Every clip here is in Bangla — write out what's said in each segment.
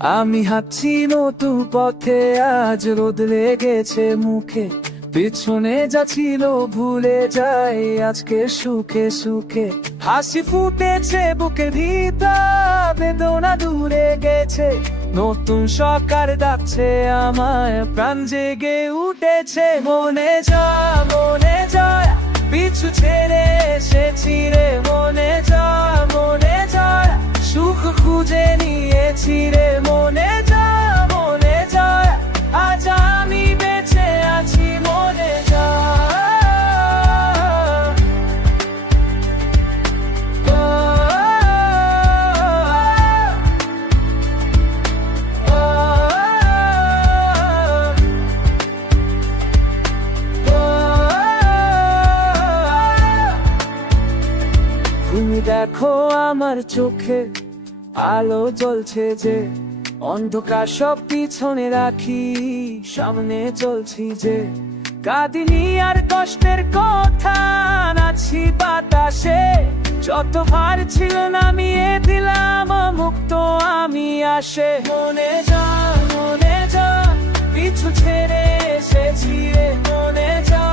আমি হাঁটছি নতুন পথে, আজ রোদ লেগেছে মুখে। পিছনে যা ছিল ভুলে যাই আজকে সুখে সুখে। হাসি ফুটেছে বুকের ভিতর, বেদনা দূরে গেছে। নতুন সকাল ডাকছে আমায়, প্রাণ জেগে উঠেছে। মনে যা পিছু ছেড়ে এসেছি রে। মনে যা সুখ খুঁজে নিয়েছি রে। মনে যা আজ আমি বেঁচে আছি। মনে যা তুমি দেখো আমার চোখে আলো জ্বলছে যে। অন্ধকার সব পিছনে রাখি, সামনে চলছি যে। কাঁদিনি আর কষ্টের কথা, নাচি বাতাসে। যত ভার ছিল নামিয়ে দিলাম, মুক্ত আমি আসে। মনে যা পিছু ছেড়ে এসেছি রে। মনে যা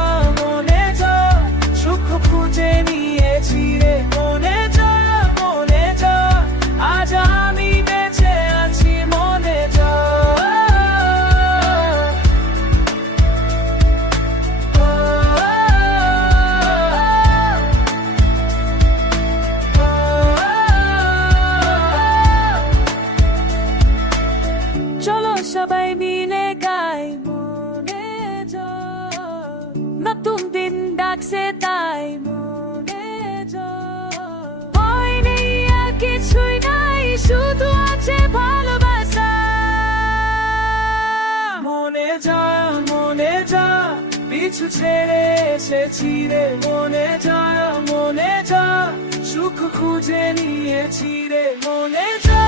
সুখ খুঁজে নিয়েছি রে। মনে যা আজ আমি বেঁচে আছি। মনে যা চলো সবাই মিলে গাই। মনে যা নতুন দিন ডাকছে তাই। মনে যা ভয় নেই আর কিছুই নাই, শুধু আছে ভালোবাসা। মনে যা পিছু ছেড়ে এসেছি রে। মনে যা সুখ খুঁজে নিয়েছি রে। মনে যা